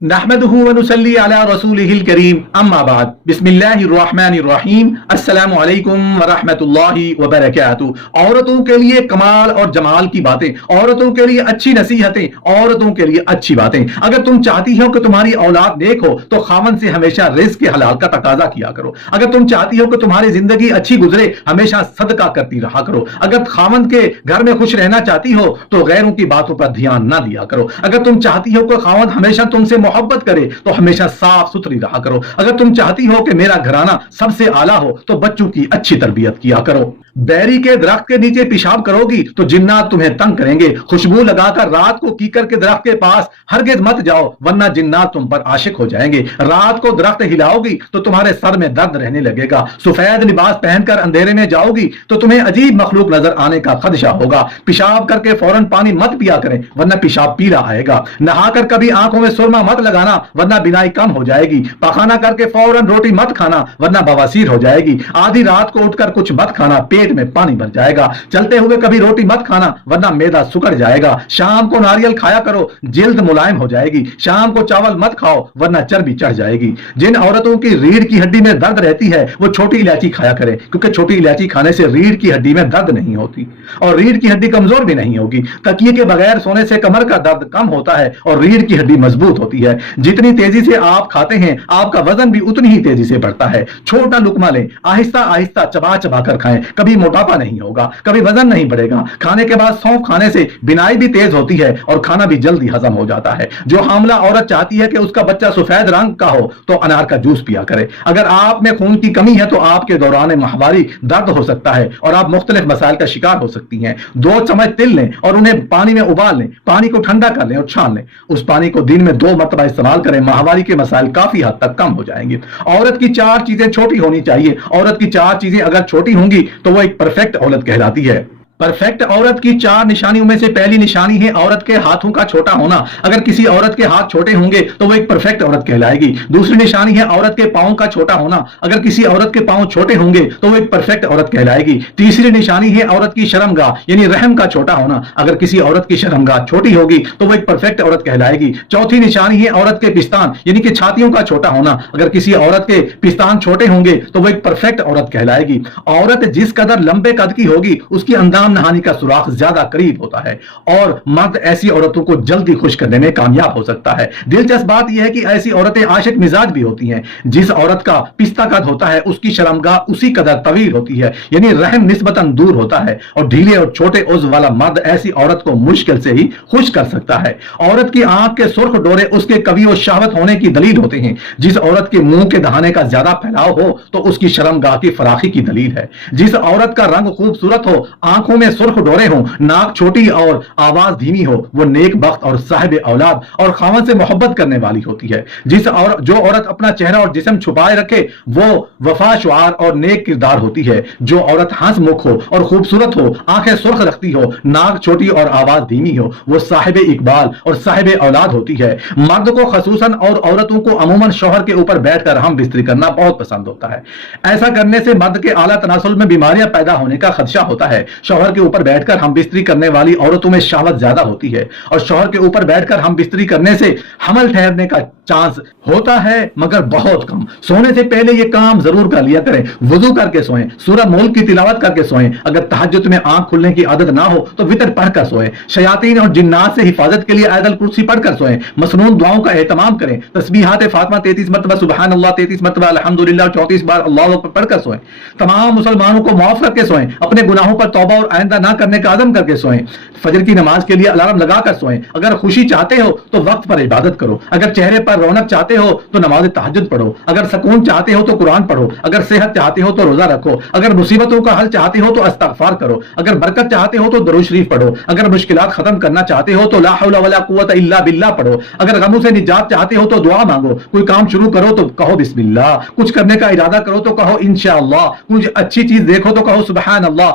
نحمدہ ونصلی علی رسولہ الکریم اما بعد بسم اللہ الرحمن الرحیم السلام علیکم ورحمۃ اللہ وبرکاتہ۔ عورتوں کے لیے کمال اور جمال کی باتیں، عورتوں کے لیے اچھی نصیحتیں، عورتوں کے لیے اچھی باتیں۔ اگر تم چاہتی ہو کہ تمہاری اولاد نیک ہو تو خاوند سے ہمیشہ رزق کے حلال کا تقاضا کیا کرو۔ اگر تم چاہتی ہو کہ تمہاری زندگی اچھی گزرے ہمیشہ صدقہ کرتی رہا کرو۔ اگر خاوند کے گھر میں خوش رہنا چاہتی ہو تو غیروں کی باتوں پر دھیان نہ دیا کرو۔ اگر تم چاہتی ہو کہ خاوند ہمیشہ تم سے محبت کرے تو ہمیشہ صاف ستھری رہا کرو۔ اگر تم چاہتی ہو کہ میرا گھرانہ سب سے اعلیٰ ہو تو بچوں کی اچھی تربیت کیا کرو۔ بیری کے درخت کے نیچے پیشاب کرو گی تو جنات تمہیں تنگ کریں گے۔ خوشبو لگا کر رات کو کیکر کے درخت کے پاس ہرگز مت جاؤ ورنہ جنات تم پر عاشق ہو جائیں گے۔ رات کو درخت ہلاؤ گی تو تمہارے سر میں درد رہنے لگے گا۔ سفید لباس پہن کر اندھیرے میں جاؤ گی تو تمہیں عجیب مخلوق نظر آنے کا خدشہ ہوگا۔ پیشاب کر کے فوراً پانی مت پیا کریں ورنہ پیشاب پیلا آئے گا۔ نہا کر کبھی آنکھوں میں سرما مت لگانا ورنہ بینائی کم ہو جائے گی۔ پخانہ کر کے فوراً روٹی مت کھانا ورنہ بواسیر ہو جائے گی۔ آدھی رات کو اٹھ کر کچھ مت کھانا، پیٹ میں پانی بھر جائے گا۔ چلتے ہوئے کبھی روٹی مت کھانا ورنہ معدہ سکڑ جائے گا۔ شام کو ناریل کھایا کرو، جلد ملائم ہو جائے گی۔ شام کو چاول مت کھاؤ ورنہ چربی چڑھ جائے گی۔ جن عورتوں کی ریڑھ کی ہڈی میں درد رہتی ہے وہ چھوٹی الائچی کھایا کرے، کیونکہ چھوٹی الائچی کھانے سے ریڑھ کی ہڈی میں درد نہیں ہوتی اور ریڑھ کی ہڈی کمزور بھی نہیں ہوگی۔ تکیے کے بغیر سونے سے کمر کا درد کم ہوتا ہے اور ریڑھ کی ہڈی مضبوط ہوتی ہے۔ جتنی تیزی سے آپ کھاتے ہیں آپ کا وزن بھی اتنی ہی تیزی سے بڑھتا ہے۔ چھوٹا لقمہ لیں، آہستہ آہستہ چبا چبا کر کھائیں، کبھی موٹاپا نہیں ہوگا، کبھی وزن نہیں بڑھے گا۔ کھانے کے بعد سونف کھانے سے بینائی بھی تیز ہوتی ہے اور کھانا بھی جلدی ہضم ہو جاتا ہے۔ جو حاملہ عورت چاہتی ہے کہ اس کا بچہ سفید رنگ کا ہو تو انار کا جوس پیا کرے۔ اگر آپ میں خون کی کمی ہے تو آپ کے دوران ماہواری درد ہو سکتا ہے اور آپ مختلف مسائل کا شکار ہو سکتی ہیں۔ 2 چمچ تل لیں اور انہیں پانی میں ابال لیں، پانی کو ٹھنڈا کر لیں اور چھان لیں۔ اس پانی کو دن میں 2 مرتبہ استعمال کریں، ماہواری کے مسائل کافی حد تک کم ہو جائیں گے۔ عورت کی 4 چیزیں چھوٹی ہونی چاہیے۔ عورت کی 4 چیزیں اگر چھوٹی ہوں گی تو وہ ایک پرفیکٹ عورت کہلاتی ہے۔ پرفیکٹ عورت کی 4 نشانیوں میں سے پہلی نشانی ہے عورت کے ہاتھوں کا چھوٹا ہونا۔ اگر کسی عورت کے ہاتھ چھوٹے ہوں گے تو وہ ایک پرفیکٹ عورت کہلائے گی۔ دوسری نشانی ہے عورت کے پاؤں کا چھوٹا ہونا۔ اگر کسی عورت کے پاؤں چھوٹے ہوں گے تو وہ ایک پرفیکٹ عورت کہلائے گی۔ تیسری نشانی ہے عورت کی شرمگاہ یعنی رحم کا چھوٹا ہونا۔ اگر کسی عورت کی شرمگاہ چھوٹی ہوگی تو وہ ایک پرفیکٹ عورت کہلائے گی۔ چوتھی نشانی ہے عورت کے پستان یعنی کہ چھاتیوں کا چھوٹا ہونا۔ اگر کسی عورت کے پستان چھوٹے ہوں گے تو وہ ایک پرفیکٹ عورت کہلائے گی۔ عورت جس قدر لمبے قد کی ہوگی اس کی اندام نہانی کا سوراخ زیادہ قریب ہوتا ہے اور مرد ایسی عورتوں کو جلدی خوش کرنے میں کامیاب ہو سکتا ہے۔ دلچسپ بات یہ ہے کہ ایسی عورتیں عاشق مزاج بھی ہوتی ہیں۔ جس عورت کا پستہ قد ہوتا ہے اس کی شرمگاہ اسی قدر طویل ہوتی ہے یعنی رحم نسبتاً دور ہوتا ہے اور ڈھیلے اور چھوٹے عضو والا مرد ایسی عورت کو مشکل سے ہی خوش کر سکتا ہے۔ عورت کی آنکھ کے سرخ ڈورے اس کے قوی و شہوت ہونے کی دلیل ہوتے ہیں۔ جس عورت کے منہ کے دہانے کا زیادہ پھیلاؤ ہو تو اس کی شرمگاہ کی فراخی کی دلیل ہے۔ جس عورت کا رنگ خوبصورت ہو، آنکھوں میں سرخ ڈورے ہوں، ناک چھوٹی اور آواز دھیمی ہو وہ نیک بخت اور صاحب اولاد اور خاوند سے محبت کرنے والی ہوتی ہے۔ جو عورت اپنا چہرہ اور جسم چھپائے رکھے وہ وفا شعار اور نیک کردار ہوتی ہے۔ جو عورت ہنس مکھ ہو اور خوبصورت ہو، آنکھیں سرخ رکھتی ہو، ناک چھوٹی اور آواز دھیمی ہو وہ صاحب اقبال اور صاحب اولاد ہوتی ہے۔ مرد کو خصوصاً اور عورتوں کو عموماً شوہر کے اوپر بیٹھ کر ہم بستری کرنا بہت پسند ہوتا ہے۔ ایسا کرنے سے مرد کے اعلیٰ تناسل میں بیماریاں پیدا ہونے کا خدشہ ہوتا ہے۔ شوہر کے اوپر بیٹھ کر ہم بستری کرنے والی عورتوں میں شہوت زیادہ ہوتی ہے اور شوہر کے اوپر بیٹھ کر ہم بستری کرنے سے حمل ٹھہرنے کا چانس ہوتا ہے مگر بہت کم۔ سونے سے پہلے یہ کام ضرور کر لیا کریں۔ وضو کر کے سوئیں، سورہ ملک کی تلاوت کر کے سوئیں۔ اگر تہجد میں آنکھ کھلنے کی عادت نہ ہو تو وتر پڑھ کر سوئیں۔ شیاطین اور جنات سے حفاظت کے لیے آیت الکرسی پڑھ کر سوئیں۔ مسنون دعاؤں کا اہتمام کریں۔ تسبیحات فاطمہ 33 مرتبہ، سبحان اللہ 33 مرتبہ، الحمدللہ 34 بار اللہ اکبر پڑھ کر سوئیں۔ تمام مسلمانوں کو معاف کر کے سوئیں۔ اپنے گناہوں پر توبہ اور آئندہ نہ کرنے کا عزم کر کے سوئیں۔ فجر کی نماز کے لیے الارم لگا کر سوئیں۔ اگر خوشی چاہتے ہو تو وقت پر عبادت کرو۔ اگر چہرے پر رونق چاہتے ہو تو نماز تہجد پڑھو۔ اگر سکون چاہتے ہو تو قرآن پڑھو۔ اگر صحت چاہتے ہو تو روزہ رکھو۔ اگر مصیبتوں کا حل چاہتے ہو تو استغفار کرو۔ اگر برکت چاہتے ہو تو درود شریف پڑھو۔ اگر مشکلات ختم کرنا چاہتے ہو تو لا حول ولا قوت الا باللہ پڑھو۔ اگر غموں سے نجات چاہتے ہو تو دعا مانگو۔ کوئی کام شروع کرو تو کہو بسم اللہ۔ کچھ کرنے کا ارادہ کرو تو کہو انشاءاللہ۔ کچھ اچھی چیز دیکھو تو کہو سبحان اللہ۔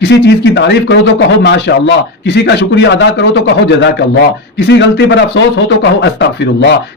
کسی چیز کی تعریف کرو تو کہو ماشاء اللہ۔ کسی کا شکریہ ادا کرو تو کہو جزاک اللہ۔ کسی غلطی پر افسوس ہو تو کہو استغفر اللہ۔